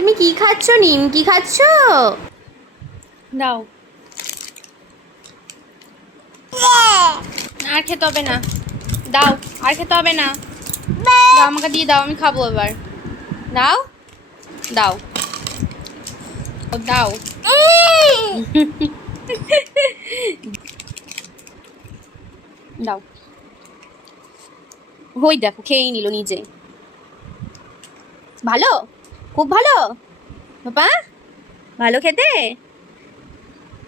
তুমি কি খাচ্ছ? নিমকি খাচ্ছ? দাও। আর খেতে হবে না, দাও। আর খেতে হবে না, দাও আমাকে দিয়ে দাও, আমি খাবো এবার। দাও দাও দাও। দাও। ওই দেখো খেয়েই নিল নিজে। ভালো, খুব ভালো বাবা, ভালো খেতে।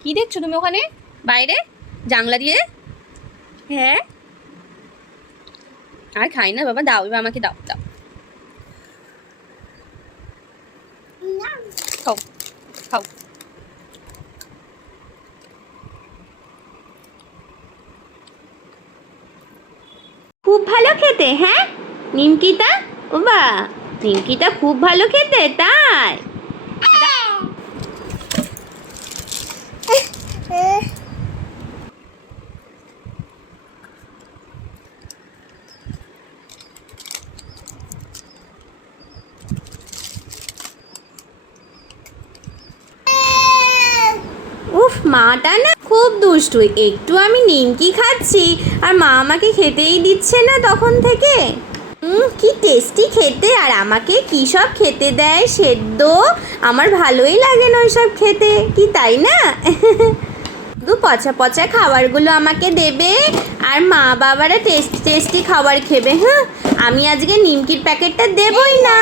কি দেখছো তুমি ওখানে বাইরে জানলা দিয়ে? হ্যাঁ, আর খাই না বাবা, দাও এবার আমাকে দাও দাও। খাও খাও। খুব ভালো খেতে, হ্যাঁ নিমকিটা? ও বা, নিমকিটা খুব ভালো খেতে তাই? উফ, মাটা না খুব দুষ্টু। একটু আমি নিমকি খাচ্ছি আর মা আমাকে খেতেই দিচ্ছে না তখন থেকে। কি টেস্টি খেতে, আর আমাকে কি সব খেতে দেয় সেদ্ধ। আমার ভালোই লাগে না ওইসব খেতে, কি তাই না? শুধু পচা পচা খাবারগুলো আমাকে দেবে আর মা বাবারা টেস্টি টেস্টি খাবার খেবে। হ্যাঁ, আমি আজকে নিমকির প্যাকেটটা দেবই না।